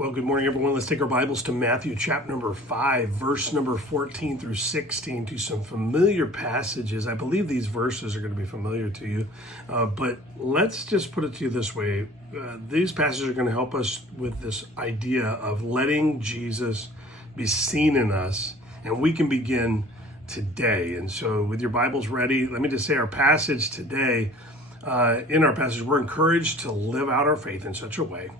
Well, good morning, everyone. Let's take our Bibles to Matthew chapter number 5, verse number 14 through 16, to some familiar passages. I believe these verses are going to be familiar to you, but let's just put it to you this way. These passages are going to help us with this idea of letting Jesus be seen in us, and we can begin today. And so with your Bibles ready, let me just say our passage today, in our passage, we're encouraged to live out our faith in such a way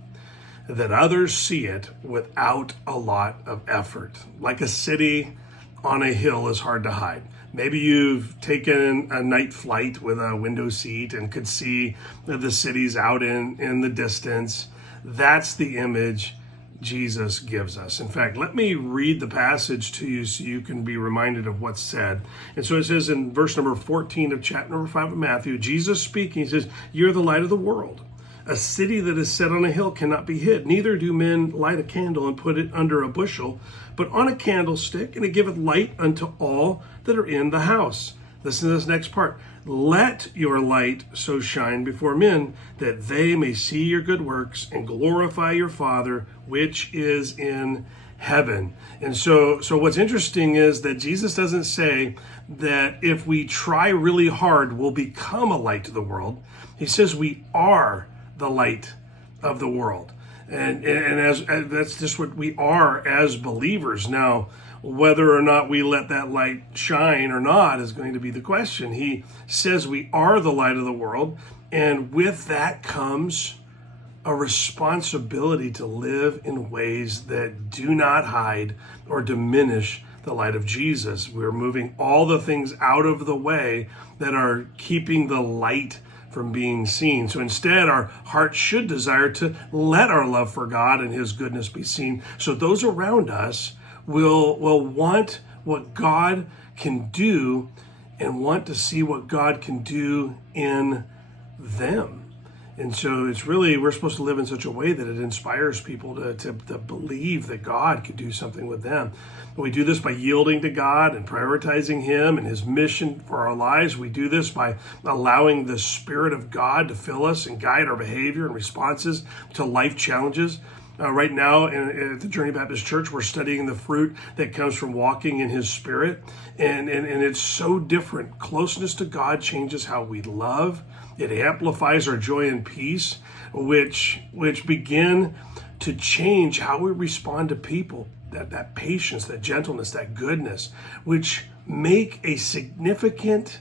that others see it without a lot of effort. Like a city on a hill is hard to hide. Maybe you've taken a night flight with a window seat and could see the cities out in the distance. That's the image Jesus gives us. In fact, let me read the passage to you so you can be reminded of what's said. And so it says in verse number 14 of chapter number 5 of Matthew, Jesus speaking, he says, "You're the light of the world. A city that is set on a hill cannot be hid. Neither do men light a candle and put it under a bushel, but on a candlestick, and it giveth light unto all that are in the house." Listen to this next part. "Let your light so shine before men that they may see your good works and glorify your Father which is in heaven." And so what's interesting is that Jesus doesn't say that if we try really hard, we'll become a light to the world. He says we are the light of the world. And as that's just what we are as believers. Now, whether or not we let that light shine or not is going to be the question. He says we are the light of the world, and with that comes a responsibility to live in ways that do not hide or diminish the light of Jesus. We're moving all the things out of the way that are keeping the light from being seen. So instead, our hearts should desire to let our love for God and His goodness be seen, so those around us will want what God can do and want to see what God can do in them. And so it's really, we're supposed to live in such a way that it inspires people to believe that God could do something with them. We do this by yielding to God and prioritizing Him and His mission for our lives. We do this by allowing the Spirit of God to fill us and guide our behavior and responses to life challenges. Right now at the Journey Baptist Church, we're studying the fruit that comes from walking in His Spirit. And it's so different. Closeness to God changes how we love. It amplifies our joy and peace, which begin to change how we respond to people. That patience, that gentleness, that goodness, which make a significant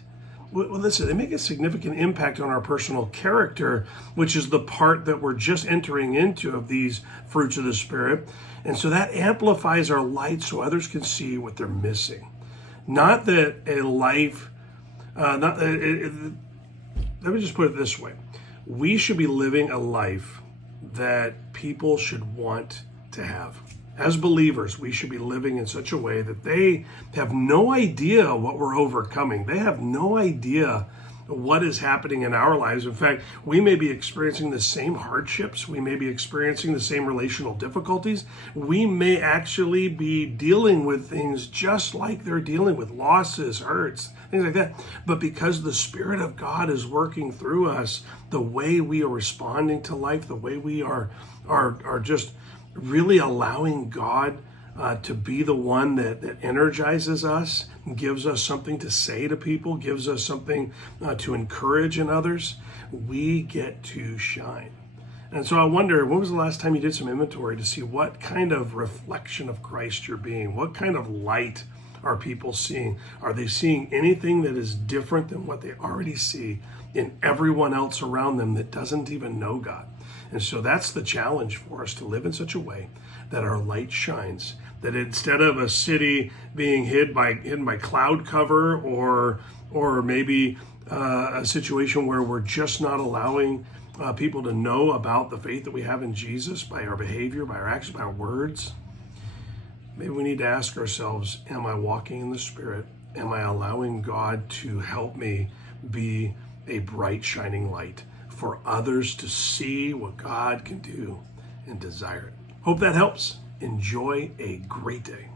they make a significant impact on our personal character, which is the part that we're just entering into of these fruits of the Spirit. And so that amplifies our light so others can see what they're missing. Not that a life, let me just put it this way. We should be living a life that people should want to have. As believers, we should be living in such a way that they have no idea what we're overcoming. They have no idea what is happening in our lives. In fact, we may be experiencing the same hardships. We may be experiencing the same relational difficulties. We may actually be dealing with things just like they're dealing with losses, hurts, things like that. But because the Spirit of God is working through us, the way we are responding to life, the way we are just really allowing God to be the one that energizes us, gives us something to say to people, gives us something to encourage in others, we get to shine. And so I wonder, when was the last time you did some inventory to see what kind of reflection of Christ you're being? What kind of light are people seeing? Are they seeing anything that is different than what they already see in everyone else around them that doesn't even know God? And so that's the challenge for us, to live in such a way that our light shines, that instead of a city being hidden by cloud cover or maybe a situation where we're just not allowing people to know about the faith that we have in Jesus by our behavior, by our actions, by our words, maybe we need to ask ourselves, am I walking in the Spirit? Am I allowing God to help me be a bright, shining light for others to see what God can do and desire it? Hope that helps. Enjoy a great day.